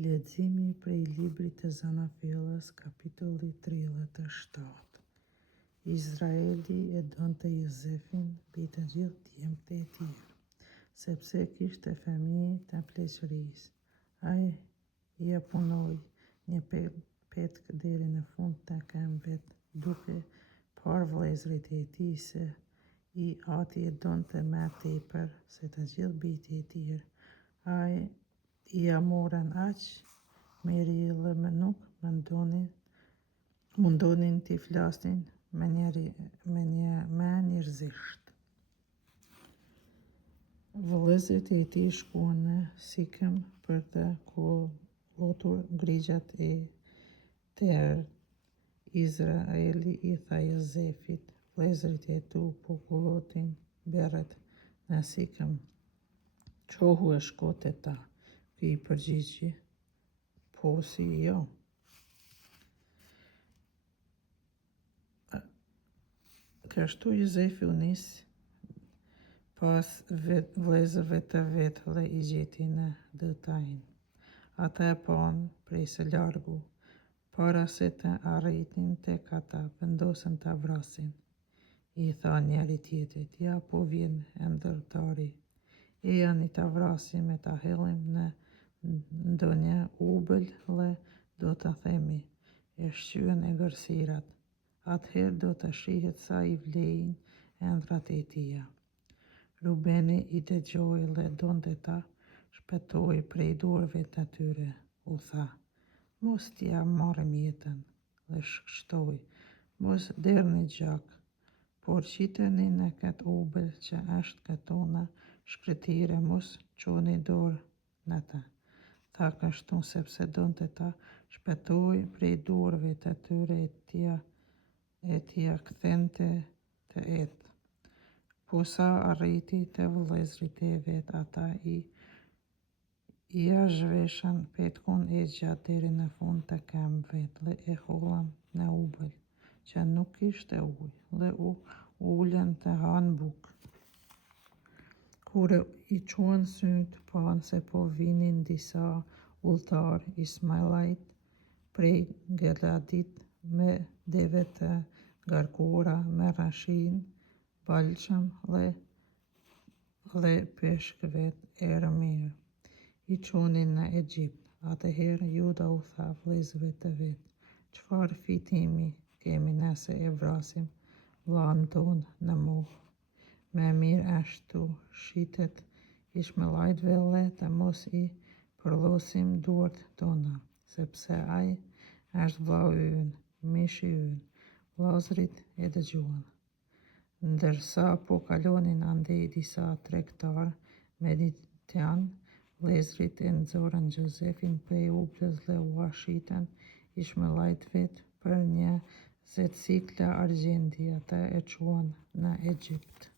Leximi prej librit të Zanafillës, kapitulli 37. Izraeli e donte Jozefin mbi të gjithë djemtë e tij, sepse kishte fëmijë të pleqërisë. Ai ia punoi një petk deri në fund të këmbëve, duke parë vëllezërit e tij se i ati e donte më tepër se të gjithë bijtë e tjerë. Ai ia morën aq mirë më nuk mundonin t'i flasnin më njerëzisht. Vëllezërit e tij shkuan në Sikem për të kollutur grigjat e tërë. Izraeli i tha Jozefit: "Vëllezërit e tu po kollutin berret në Sikem. Qohu e shko te ta." Ky i përgjigji: "Po si jo?" Kështu Jozefi u nis pas vëllezërve të vet dhe i gjeti në Dotajn. Ata e pan prej së largu. Para se të arritnin tek ata, vendosën ta vrasin. I tha njëri tjetrit: "Ja po vjen ëndërtari. Ejani ta vrasim e ta hellim në ndonjë ubël dhe do ta themi: e shqyen egërsirat. Atëherë do të shihet sa i vlejnë ëndrat e tija." Rubeni i dëgjoi dhe donte ta shpëtojë prej dorëve të tyre. U tha: "Mos t'ia marrim jetën." Dhe shkëstoi: "Mos derni gjak, por qiteni në këtë ubël që është këtu në shkretëri, mos çoni dorë në të." Tha kështu sepse donte ta shpëtojë prej dorëve të tyre e t'ia kthente të etë. Po sa arriti te vëllezërit e vet, ata ia zhveshën petkun e gjatë deri në fund të këmbëve dhe e hollën në ubël që nuk kishte ujë, dhe u ulën të hanë bukë. Kur i çuan syt, pan se po vinin disa udhëtar ismaelajt prej Gileadit me deve të ngarkuara me rashin, balçëm dhe peshkvet erë mirë. I çonin në Egjipt. Atëherë Juda u tha vëllezërve të vet: "Çfarë fitimi kemi nëse e vrasim vllain ton në mollë? Më mirë është t'u shitet ishmaelajtëve dhe të mos i përllosim duart tona, sepse ai është vllau ynë, mishi ynë." Vëllezërit e dëgjuan. Ndërsa po kalonin andej disa tregtar median, vëllezërit e nxorën Jozefin prej ublit dhe ua shitën ishmaelajtëve për 20 sikla argjendi. Ata e çuan në Egjipt.